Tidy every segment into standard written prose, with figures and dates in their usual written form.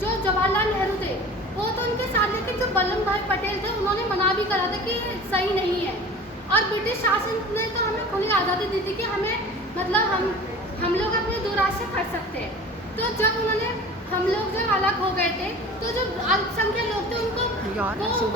जो जवाहरलाल नेहरू थे वो तो उनके साथ, लेकिन जो वल्लभ भाई पटेल थे उन्होंने मना भी करा था कि ये सही नहीं है। और ब्रिटिश शासन ने तो हमें खुली आज़ादी दी थी कि हमें मतलब हम लोग अपने दूराज से कर सकते हैं। तो जब उन्होंने हम लोग जब अलग हो गए थे तो जो अल्पसंख्यक लोग थे उनको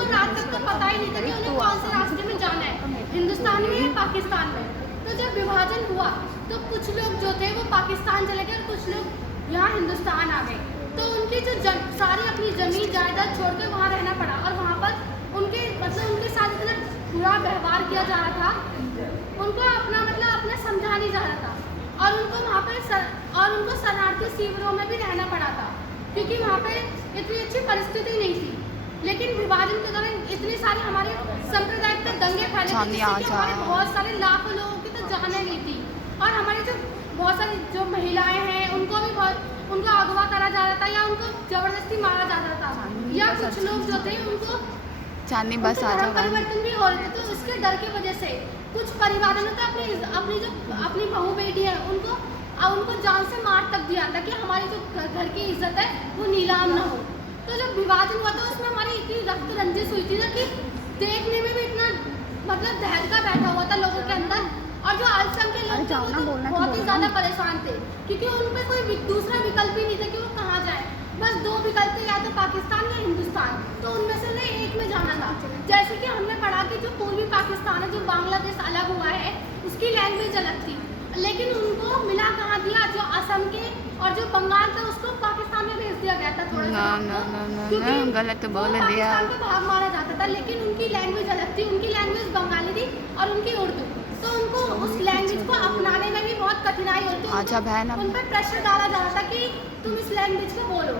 रात तक तो पता ही नहीं था कि उन्हें कौन से रास्ते में जाना है, हिंदुस्तान में या पाकिस्तान में। तो जब विभाजन हुआ तो कुछ लोग जो थे वो पाकिस्तान चले गए और कुछ लोग यहाँ हिंदुस्तान आ गए। तो उनकी जो सारी अपनी ज़मीन जायदाद छोड़ के वहाँ रहना पड़ा और वहाँ पर उनके मतलब उनके साथ इतना बुरा व्यवहार किया जा रहा था, उनको अपना समझा नहीं जा रहा था। और उनको वहाँ पर और उनको शरणार्थी शिविरों में भी रहना पड़ा था क्योंकि वहाँ पे इतनी अच्छी परिस्थिति नहीं थी। लेकिन विभाजन के दौरान इतनी सारी हमारे सांप्रदायिक दंगे फैले थे जिससे हमारे बहुत सारे लाखों लोगों की तो जाने गई थी। और हमारी जो बहुत सारी जो महिलाएं हैं उनको भी उनको अगवा करा जा रहा था या उनको जबरदस्ती मारा जा रहा था, या कुछ लोग जो थे उनको चांदनी बस आ जाओ। परिवर्तन भी हो रहे थे। तो उसके डर की वजह से कुछ परिवारों ने तो अपनी बहू बेटी है उनको जान से मार तक दिया था कि हमारी जो घर की इज्जत है वो नीलाम ना हो। तो जब विभाजन हुआ था उसमें हमारी इतनी रक्त रंजिश हुई थी ना कि देखने में भी इतना मतलब दहका बैठा हुआ था लोगों के अंदर। और जो अल्पसंख्यक लोग थे वो तो बहुत ही ज़्यादा परेशान थे क्योंकि उन पर कोई दूसरा विकल्प ही नहीं था कि वो कहाँ जाए। बस दो विकल्प थे, या तो पाकिस्तान या हिंदुस्तान। तो उनमें से उन्हें एक में जाना था। जैसे कि हमने पढ़ा कि जो पूर्वी पाकिस्तान है, जो बांग्लादेश अलग हुआ है, उसकी लैंग्वेज अलग थी, लेकिन उनको मिला कहाँ दिया, जो असम के और जो बंगाल था उसको पाकिस्तान में भेज दिया गया था थोड़ा सा, क्योंकि गलत बोल दिया। पाकिस्तान को भाग मारा जाता था। लेकिन उनकी लैंग्वेज अलग थी, उनकी लैंग्वेज बंगाली थी और उनकी उर्दू। तो उनको उस लैंग्वेज को अपनाने में भी बहुत कठिनाई होती थी। अच्छा बहन, उन पर प्रेशर डाला जा रहा था कि तुम इस लैंग्वेज को बोलो।